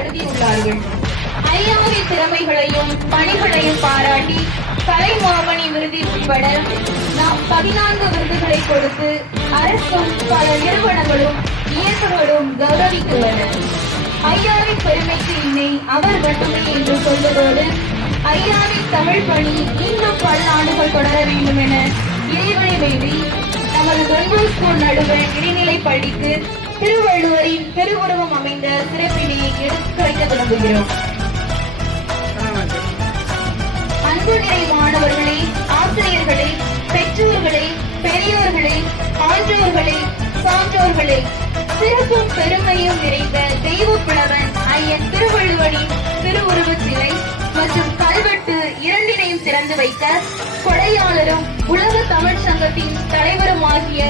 எழுதியுள்ளார்கள். ஐயாவின் திறமைகளையும் பணிகளையும் பாராட்டி கலைமாமணி விருது உட்பட 14 விருதுகளை கொடுத்து அரசும் பல நிறுவனங்களும் இயக்குகளும் கௌரவித்துள்ளனர். ஐயாவின் பெருமைக்கு இணை அவர் மட்டுமே என்று சொல்வதோடு ஐயாவின் தமிழ் பணி இன்னும் பல ஆண்டுகள் தொடர வேண்டும் என இறைவனை வேண்டி நமது தொன்போஸ்கோ நடுவர் இடைநிலை பள்ளிக்கு திருவள்ளுவரின் திருவுருவம் அமைந்த சிறப்பினை எடுத்துரைக்க விரும்புகிறோம். அன்பு நிறை மாணவர்களே, ஆசிரியர்களே, பெற்றோர்களே, பெரியோர்களே, ஆன்றோர்களே, சான்றோர்களே, சிறப்பும் பெருமையும் நிறைந்த தெய்வ புலவன் ஐயன் திருவள்ளுவரின் திருவுருவ சிலை மற்றும் கல்வெட்டு இரண்டினையும் திறந்து வைக்க கொடையாளரும் உலக தமிழ் சங்கத்தின் தலைவருமாகிய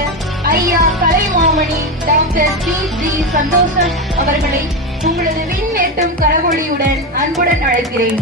ஐயா கலைமாமணி டாக்டர் P.G. சந்தோஷன் அவர்களை உங்களது விண்ணேற்றும் கரவொலியுடன் அன்புடன் அழைக்கிறேன்.